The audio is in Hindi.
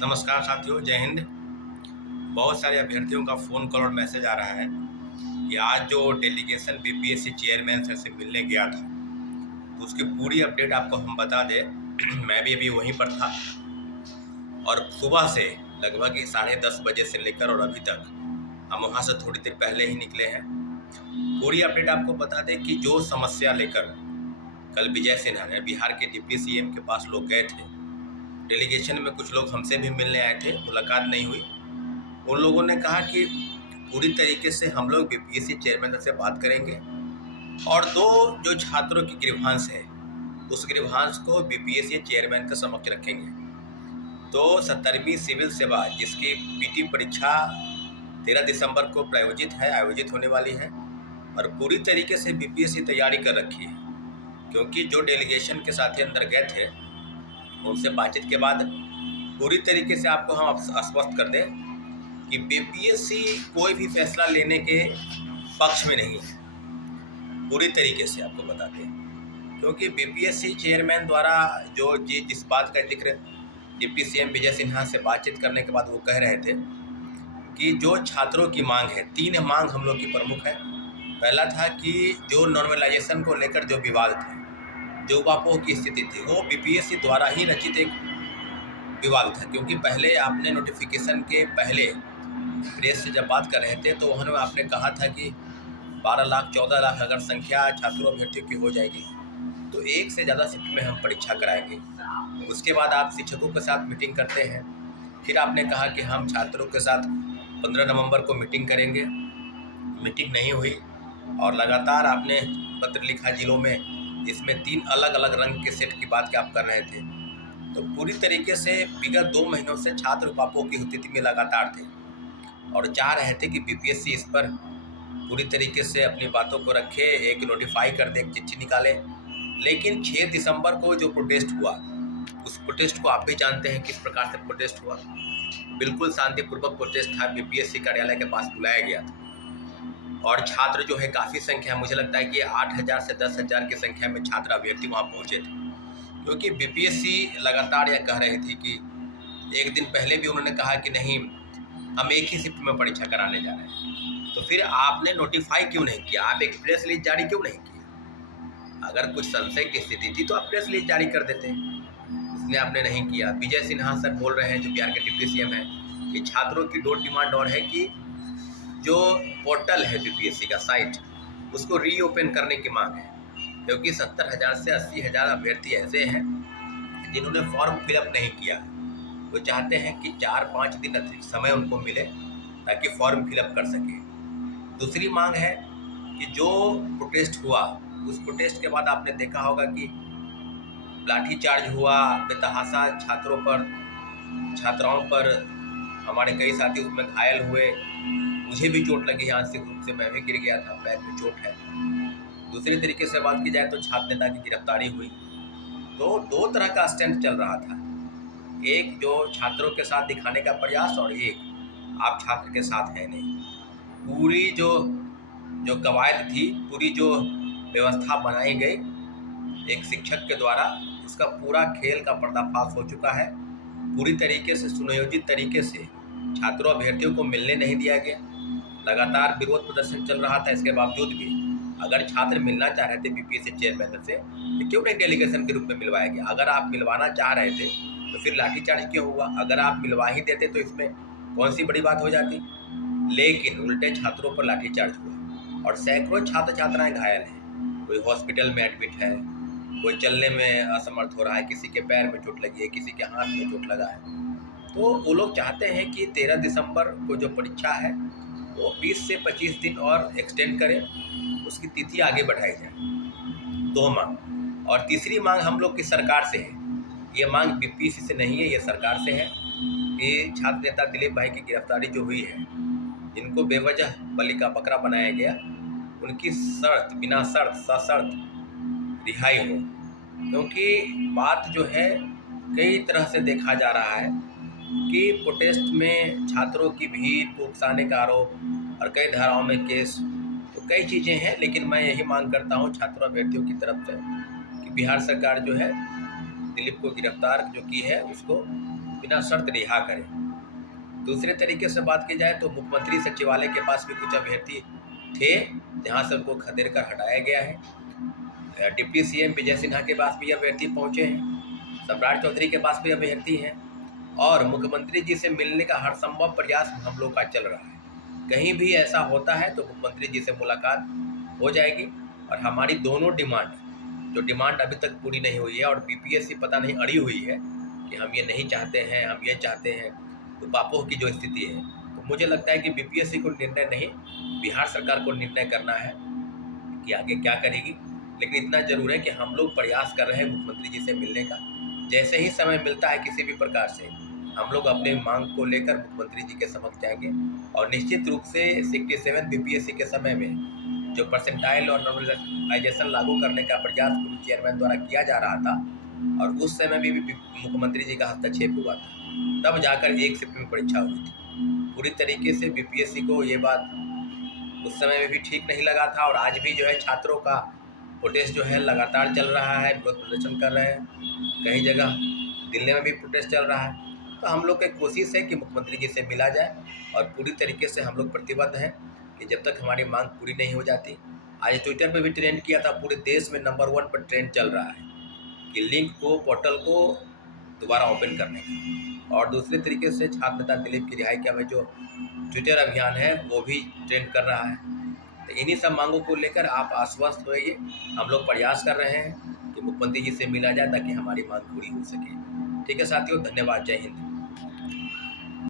नमस्कार साथियों, जय हिंद। बहुत सारे अभ्यर्थियों का फ़ोन कॉल और मैसेज आ रहा है कि आज जो डेलीगेशन बीपीएससी चेयरमैन सर से मिलने गया था, तो उसकी पूरी अपडेट आपको हम बता दें। मैं भी अभी वहीं पर था और सुबह से लगभग 10:30 बजे से लेकर और अभी तक हम वहाँ से थोड़ी देर पहले ही निकले हैं। पूरी अपडेट आपको बता दें कि जो समस्या लेकर कल विजय सिन्हा ने बिहार के डिप्टी सीएम के पास लोग गए थे, डेलीगेशन में कुछ लोग हमसे भी मिलने आए थे, मुलाकात नहीं हुई। उन लोगों ने कहा कि पूरी तरीके से हम लोग बीपीएससी चेयरमैन से बात करेंगे और दो जो छात्रों की ग्रीवांस है, उस ग्रीवांस को बीपीएससी चेयरमैन के समक्ष रखेंगे। तो 17वीं सिविल सेवा जिसकी पीटी परीक्षा 13 दिसंबर को आयोजित होने वाली है और पूरी तरीके से बीपीएससी तैयारी कर रखी है, क्योंकि जो डेलीगेशन के साथी अंदर गए थे उनसे बातचीत के बाद पूरी तरीके से आपको हम आश्वस्त कर दें कि बीपीएससी कोई भी फैसला लेने के पक्ष में नहीं है। पूरी तरीके से आपको बताते हैं, क्योंकि बीपीएससी चेयरमैन द्वारा जिस बात का जिक्र डिप्टी सीएम विजय सिन्हा से बातचीत करने के बाद वो कह रहे थे कि जो छात्रों की मांग है, 3 मांग हम लोग की प्रमुख है। पहला था कि जो नॉर्मलाइजेशन को लेकर जो विवाद थे, जो उपापोह की स्थिति थी, वो बीपीएससी द्वारा ही रचित एक विवाद था, क्योंकि पहले आपने नोटिफिकेशन के पहले प्रेस से जब बात कर रहे थे तो उन्होंने आपने कहा था कि 12 लाख 14 लाख अगर संख्या छात्रों अभ्यर्थियों की हो जाएगी तो एक से ज़्यादा शिफ्ट में हम परीक्षा कराएंगे। उसके बाद आप शिक्षकों के साथ मीटिंग करते हैं, फिर आपने कहा कि हम छात्रों के साथ 15 नवंबर को मीटिंग करेंगे। मीटिंग नहीं हुई और लगातार आपने पत्र लिखा जिलों में, इसमें 3 अलग अलग रंग के सेट की बात आप कर रहे थे। तो पूरी तरीके से विगत 2 महीनों से छात्र उपापोह की स्थिति में लगातार थे और चाह रहे थे कि बीपीएससी इस पर पूरी तरीके से अपनी बातों को रखे, एक नोटिफाई कर दे, एक चिट्ठी निकाले। लेकिन 6 दिसंबर को जो प्रोटेस्ट हुआ, उस प्रोटेस्ट को आप भी जानते हैं किस प्रकार से प्रोटेस्ट हुआ। बिल्कुल शांतिपूर्वक प्रोटेस्ट था, बीपीएससी कार्यालय के पास बुलाया गया था और छात्र जो है काफ़ी संख्या, मुझे लगता है कि 8,000 से 10,000 की संख्या में छात्र अभ्यर्थी वहाँ पहुँचे थे, क्योंकि बीपीएससी लगातार यह कह रही थी कि एक दिन पहले भी उन्होंने कहा कि नहीं, हम एक ही शिफ्ट में परीक्षा कराने जा रहे हैं। तो फिर आपने नोटिफाई क्यों नहीं किया? आप एक प्रेस रिलीज जारी क्यों नहीं किया? अगर कुछ संशय की स्थिति थी तो आप प्रेस रिलीज जारी कर देते, इसलिए आपने नहीं किया। विजय सिन्हा सर बोल रहे हैं, जो बिहार के डिप्टी सीएम हैं, कि छात्रों की 2 डिमांड और है कि जो पोर्टल है बीपीएससी का साइट, उसको रीओपन करने की मांग है, क्योंकि 70,000 से 80,000 अभ्यर्थी ऐसे हैं जिन्होंने फॉर्म फिलअप नहीं किया। वो चाहते हैं कि 4-5 दिन अतिरिक्त समय उनको मिले ताकि फॉर्म फिलअप कर सके। दूसरी मांग है कि जो प्रोटेस्ट हुआ, उस प्रोटेस्ट के बाद आपने देखा होगा कि लाठीचार्ज हुआ बेतहाशा छात्रों पर, छात्राओं पर। हमारे कई साथी उसमें घायल हुए, मुझे भी चोट लगी आंशिक रूप से, मैं भी गिर गया था, पैर में चोट है। दूसरे तरीके से बात की जाए तो छात्र नेता की गिरफ्तारी हुई। तो 2 तरह का स्टैंड चल रहा था, एक जो छात्रों के साथ दिखाने का प्रयास और एक आप छात्र के साथ है नहीं। पूरी जो कवायद थी, पूरी जो व्यवस्था बनाई गई एक शिक्षक के द्वारा, उसका पूरा खेल का पर्दाफाश हो चुका है। पूरी तरीके से सुनियोजित तरीके से छात्रों अभ्यर्थियों को मिलने नहीं दिया गया। लगातार विरोध प्रदर्शन चल रहा था, इसके बावजूद भी अगर छात्र मिलना चाह रहे थे बीपीएससी चेयरमैन से तो क्यों नहीं डेलीगेशन के रूप में मिलवाया गया? अगर आप मिलवाना चाह रहे थे तो फिर लाठीचार्ज क्यों हुआ? अगर आप मिलवा ही देते तो इसमें कौन सी बड़ी बात हो जाती? लेकिन उल्टे छात्रों पर लाठीचार्ज हुआ और सैकड़ों छात्र छात्राएं घायल हैं। कोई हॉस्पिटल में एडमिट है, कोई चलने में असमर्थ हो रहा है, किसी के पैर में चोट लगी है, किसी के हाथ में चोट लगा है। तो वो लोग चाहते हैं कि 13 दिसंबर को जो परीक्षा है वो 20 से 25 दिन और एक्सटेंड करें, उसकी तिथि आगे बढ़ाई जाए। 2 मांग। और तीसरी मांग हम लोग की सरकार से है, ये मांग बीपीएससी से नहीं है, ये सरकार से है कि छात्र नेता दिलीप भाई की गिरफ्तारी जो हुई है, जिनको बेवजह बलि का बकरा बनाया गया, उनकी बिना शर्त सशर्त रिहाई हो। क्योंकि बात जो है कई तरह से देखा जा रहा है कि प्रोटेस्ट में छात्रों की भीड़ को उकसाने का आरोप और कई धाराओं में केस, तो कई चीज़ें हैं। लेकिन मैं यही मांग करता हूं छात्रों अभ्यर्थियों की तरफ से कि बिहार सरकार जो है दिलीप को गिरफ्तार जो की है उसको बिना शर्त रिहा करें। दूसरे तरीके से बात की जाए तो मुख्यमंत्री सचिवालय के पास भी कुछ अभ्यर्थी थे, जहां से उनको खदेड़ कर हटाया गया है। डिप्टी सीएम विजय सिन्हा के पास भी अभ्यर्थी पहुंचे हैं, सम्राट चौधरी के पास भी अभ्यर्थी हैं, और मुख्यमंत्री जी से मिलने का हर संभव प्रयास हम लोग का चल रहा है। कहीं भी ऐसा होता है तो मुख्यमंत्री जी से मुलाकात हो जाएगी, और हमारी दोनों जो डिमांड अभी तक पूरी नहीं हुई है, और बीपीएससी पता नहीं अड़ी हुई है कि हम ये नहीं चाहते हैं, हम ये चाहते हैं, तो बापू की जो स्थिति है, तो मुझे लगता है कि बीपीएससी को निर्णय नहीं, बिहार सरकार को निर्णय करना है कि आगे क्या करेगी। लेकिन इतना जरूर है कि हम लोग प्रयास कर रहे हैं मुख्यमंत्री जी से मिलने का। जैसे ही समय मिलता है किसी भी प्रकार से, हम लोग अपने मांग को लेकर मुख्यमंत्री जी के समक्ष जाएंगे, और निश्चित रूप से 67 बीपीएससी के समय में जो परसेंटाइल और नॉर्मलाइजेशन लागू करने का प्रयास चेयरमैन द्वारा किया जा रहा था, और उस समय भी मुख्यमंत्री जी का हस्तक्षेप हुआ था, तब जाकर 1 शिफ्ट में परीक्षा हुई थी। पूरी तरीके से बीपीएससी को ये बात उस समय में भी ठीक नहीं लगा था, और आज भी जो है छात्रों का प्रोटेस्ट जो है लगातार चल रहा है, विरोध प्रदर्शन कर रहे हैं, कई जगह दिल्ली में भी प्रोटेस्ट चल रहा है। तो हम लोग की कोशिश है कि मुख्यमंत्री जी से मिला जाए, और पूरी तरीके से हम लोग प्रतिबद्ध हैं कि जब तक हमारी मांग पूरी नहीं हो जाती। आज ट्विटर पे भी ट्रेंड किया था, पूरे देश में नंबर 1 पर ट्रेंड चल रहा है कि लिंक को, पोर्टल को दोबारा ओपन करने का। और दूसरे तरीके से छात्र नेता दिलीप की रिहाई का जो ट्विटर अभियान है वो भी ट्रेंड कर रहा है। तो इन्हीं सब मांगों को लेकर आप आश्वस्त होइए, हम लोग प्रयास कर रहे हैं कि मुख्यमंत्री जी से मिला जाए ताकि हमारी मांग पूरी हो सके। ठीक है साथियों, धन्यवाद, जय हिंद।